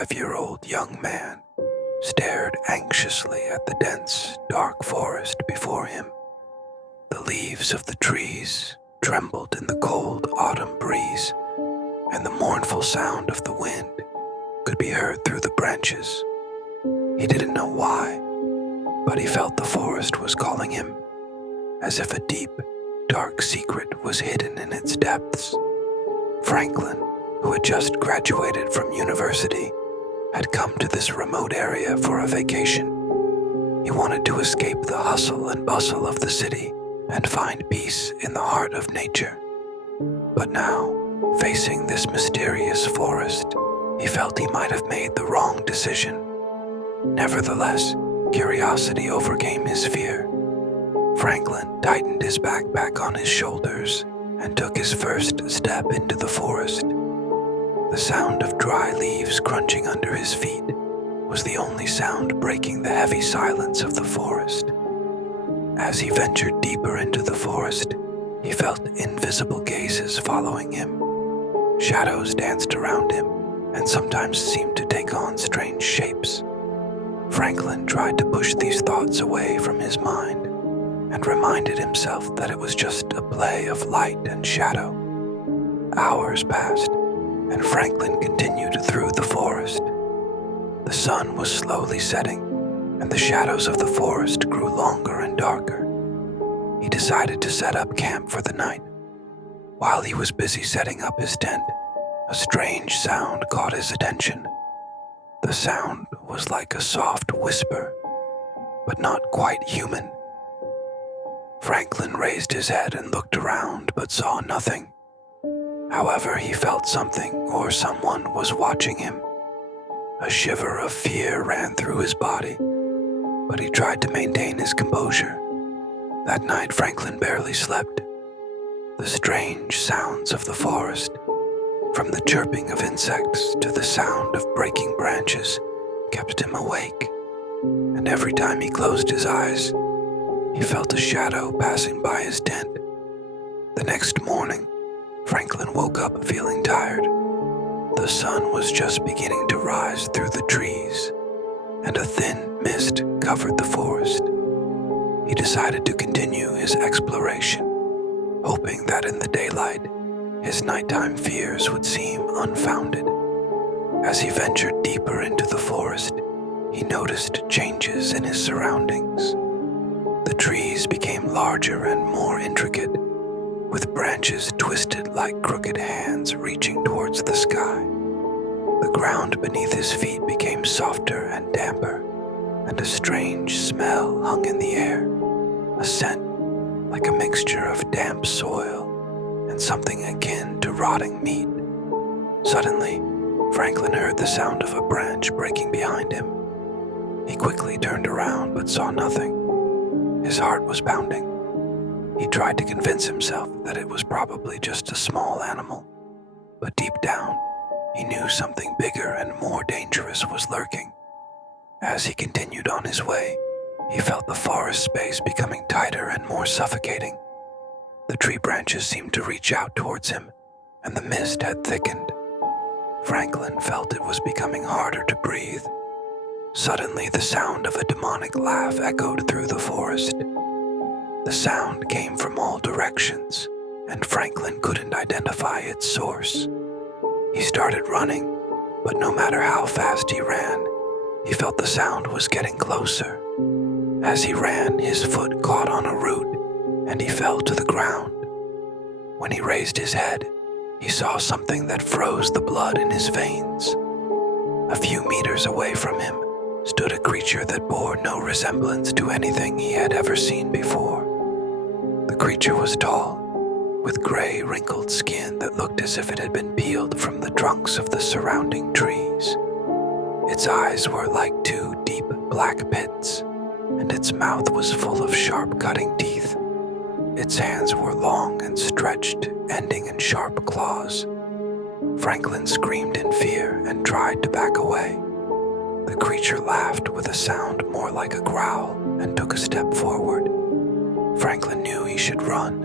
25-year-old young man stared anxiously at the dense, dark forest before him. The leaves of the trees trembled in the cold autumn breeze, and the mournful sound of the wind could be heard through the branches. He didn't know why, but he felt the forest was calling him, as if a deep, dark secret was hidden in its depths. Franklin, who had just graduated from university, had come to this remote area for a vacation. He wanted to escape the hustle and bustle of the city and find peace in the heart of nature. But now, facing this mysterious forest, he felt he might have made the wrong decision. Nevertheless, curiosity overcame his fear. Franklin tightened his backpack on his shoulders and took his first step into the forest. The sound of dry leaves crunching under his feet was the only sound breaking the heavy silence of the forest. As he ventured deeper into the forest, he felt invisible gazes following him. Shadows danced around him and sometimes seemed to take on strange shapes. Franklin tried to push these thoughts away from his mind and reminded himself that it was just a play of light and shadow. Hours passed, and Franklin continued through the forest. The sun was slowly setting, and the shadows of the forest grew longer and darker. He decided to set up camp for the night. While he was busy setting up his tent, a strange sound caught his attention. The sound was like a soft whisper, but not quite human. Franklin raised his head and looked around, but saw nothing. However, he felt something or someone was watching him. A shiver of fear ran through his body, but he tried to maintain his composure. That night, Franklin barely slept. The strange sounds of the forest, from the chirping of insects to the sound of breaking branches, kept him awake. And every time he closed his eyes, he felt a shadow passing by his tent. The next morning, Franklin woke up feeling tired. The sun was just beginning to rise through the trees, and a thin mist covered the forest. He decided to continue his exploration, hoping that in the daylight, his nighttime fears would seem unfounded. As he ventured deeper into the forest, he noticed changes in his surroundings. The trees became larger and more intricate, with branches twisted like crooked hands reaching towards the sky. The ground beneath his feet became softer and damper, and a strange smell hung in the air, a scent like a mixture of damp soil and something akin to rotting meat. Suddenly, Franklin heard the sound of a branch breaking behind him. He quickly turned around but saw nothing. His heart was pounding. He tried to convince himself that it was probably just a small animal, but deep down, he knew something bigger and more dangerous was lurking. As he continued on his way, he felt the forest space becoming tighter and more suffocating. The tree branches seemed to reach out towards him, and the mist had thickened. Franklin felt it was becoming harder to breathe. Suddenly, the sound of a demonic laugh echoed through the forest. The sound came from all directions, and Franklin couldn't identify its source. He started running, but no matter how fast he ran, he felt the sound was getting closer. As he ran, his foot caught on a root, and he fell to the ground. When he raised his head, he saw something that froze the blood in his veins. A few meters away from him stood a creature that bore no resemblance to anything he had ever seen before. The creature was tall, with gray, wrinkled skin that looked as if it had been peeled from the trunks of the surrounding trees. Its eyes were like two deep black pits, and its mouth was full of sharp cutting teeth. Its hands were long and stretched, ending in sharp claws. Franklin screamed in fear and tried to back away. The creature laughed with a sound more like a growl and took a step forward. Franklin knew he should run,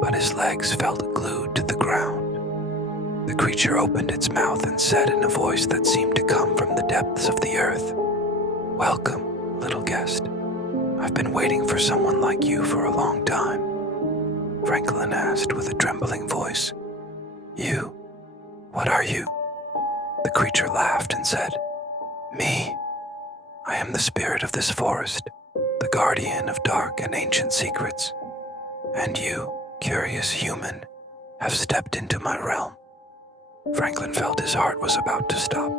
but his legs felt glued to the ground. The creature opened its mouth and said in a voice that seemed to come from the depths of the earth, "Welcome, little guest. I've been waiting for someone like you for a long time." Franklin asked with a trembling voice, "You? What are you?" The creature laughed and said, "Me? I am the spirit of this forest, the guardian of dark and ancient secrets. And you, curious human, have stepped into my realm." Franklin felt his heart was about to stop.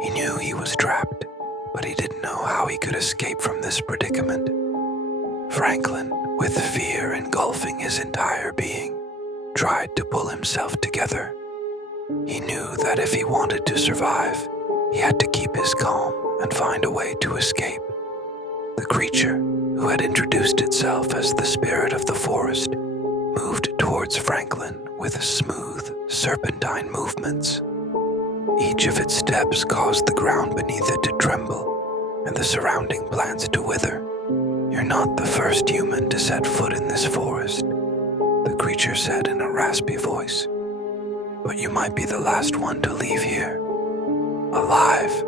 He knew he was trapped, but he didn't know how he could escape from this predicament. Franklin, with fear engulfing his entire being, tried to pull himself together. He knew that if he wanted to survive, he had to keep his calm and find a way to escape. The creature, who had introduced itself as the spirit of the forest, moved towards Franklin with smooth, serpentine movements. Each of its steps caused the ground beneath it to tremble and the surrounding plants to wither. "You're not the first human to set foot in this forest," the creature said in a raspy voice. "But you might be the last one to leave here alive."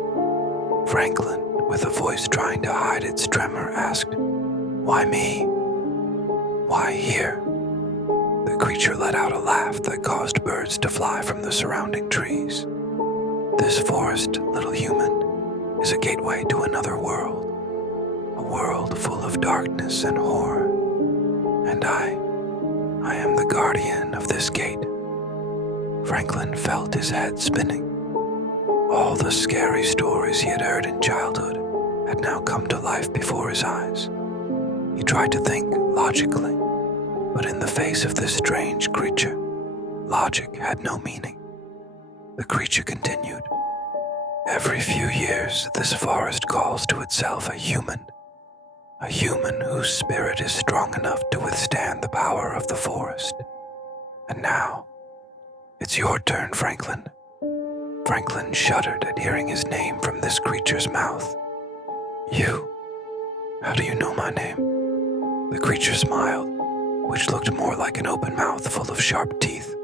Franklin, with a voice trying to hide its tremor, asked, "Why me? Why here?" The creature let out a laugh that caused birds to fly from the surrounding trees. "This forest, little human, is a gateway to another world, a world full of darkness and horror. And I am the guardian of this gate." Franklin felt his head spinning. All the scary stories he had heard in childhood had now come to life before his eyes. He tried to think logically, but in the face of this strange creature, logic had no meaning. The creature continued, "Every few years, this forest calls to itself a human whose spirit is strong enough to withstand the power of the forest. And now, it's your turn, Franklin." Franklin shuddered at hearing his name from this creature's mouth. "You? How do you know my name?" The creature smiled, which looked more like an open mouth full of sharp teeth.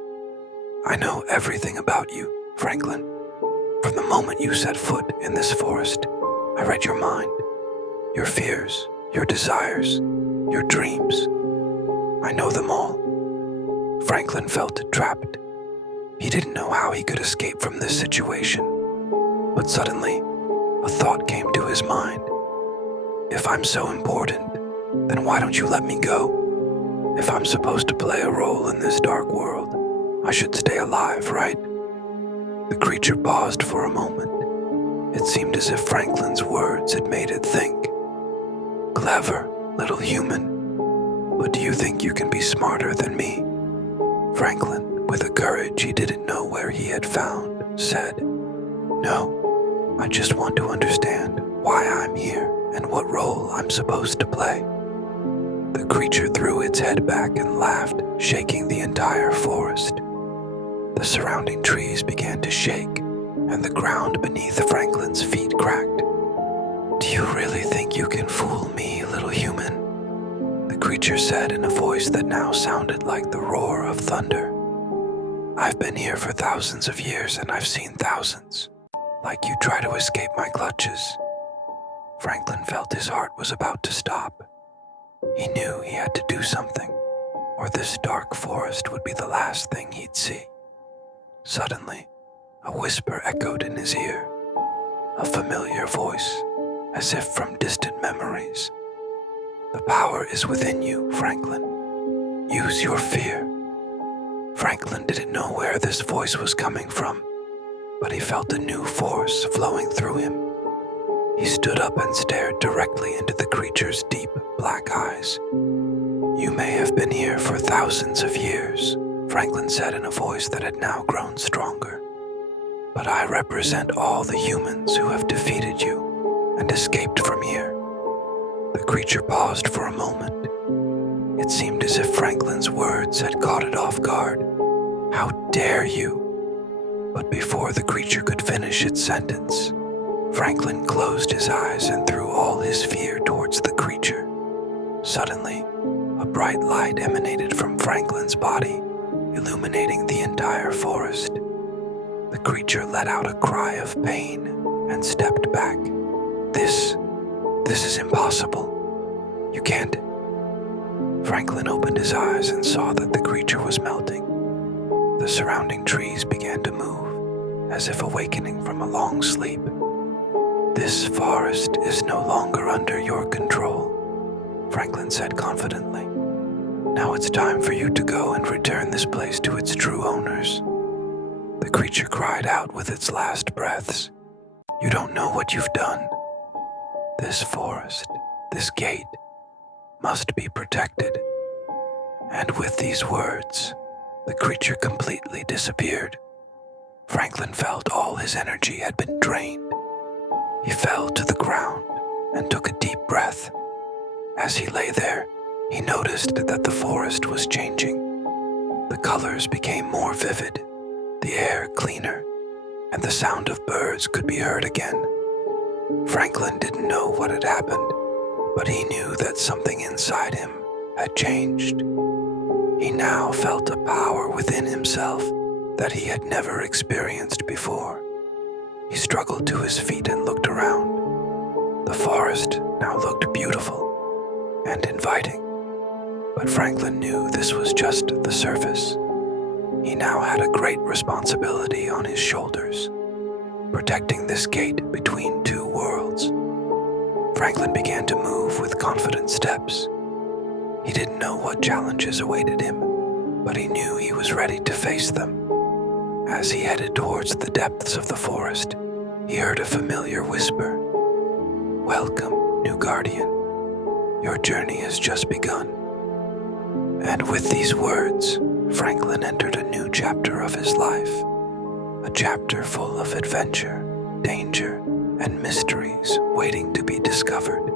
"I know everything about you, Franklin. From the moment you set foot in this forest, I read your mind, your fears, your desires, your dreams. I know them all." Franklin felt trapped. He didn't know how he could escape from this situation. But suddenly, a thought came to his mind. "If I'm so important, then why don't you let me go? If I'm supposed to play a role in this dark world, I should stay alive, right?" The creature paused for a moment. It seemed as if Franklin's words had made it think. "Clever, little human. But do you think you can be smarter than me?" Franklin, with a courage he didn't know where he had found, said, "No, I just want to understand why I'm here and what role I'm supposed to play." The creature threw its head back and laughed, shaking the entire forest. The surrounding trees began to shake, and the ground beneath Franklin's feet cracked. "Do you really think you can fool me, little human?" the creature said in a voice that now sounded like the roar of thunder. "I've been here for thousands of years, and I've seen thousands like you try to escape my clutches." Franklin felt his heart was about to stop. He knew he had to do something, or this dark forest would be the last thing he'd see. Suddenly, a whisper echoed in his ear, a familiar voice, as if from distant memories. "The power is within you, Franklin. Use your fear." Franklin didn't know where this voice was coming from, but he felt a new force flowing through him. He stood up and stared directly into the creature's deep black eyes. "You may have been here for thousands of years," Franklin said in a voice that had now grown stronger. "But I represent all the humans who have defeated you and escaped from here." The creature paused for a moment. It seemed as if Franklin's words had caught it off guard. "How dare you?" But before the creature could finish its sentence, Franklin closed his eyes and threw all his fear towards the creature. Suddenly, a bright light emanated from Franklin's body. illuminating the entire forest. The creature let out a cry of pain and stepped back. This is impossible. You can't. Franklin opened his eyes and saw that the creature was melting. The surrounding trees began to move, as if awakening from a long sleep. This forest is no longer under your control, Franklin said confidently. Now it's time for you to go and return this place to its true owners. The creature cried out with its last breaths. You don't know what you've done. This forest, this gate, must be protected. And with these words, the creature completely disappeared. Franklin felt all his energy had been drained. He fell to the ground and took a deep breath. As he lay there, he noticed that the forest was changing. The colors became more vivid, the air cleaner, and the sound of birds could be heard again. Franklin didn't know what had happened, but he knew that something inside him had changed. He now felt a power within himself that he had never experienced before. He struggled to his feet and looked around. The forest now looked beautiful and inviting, but Franklin knew this was just the surface. He now had a great responsibility on his shoulders, protecting this gate between two worlds. Franklin began to move with confident steps. He didn't know what challenges awaited him, but he knew he was ready to face them. As he headed towards the depths of the forest, he heard a familiar whisper. Welcome, new guardian. Your journey has just begun. And with these words, Franklin entered a new chapter of his life, a chapter full of adventure, danger, and mysteries waiting to be discovered.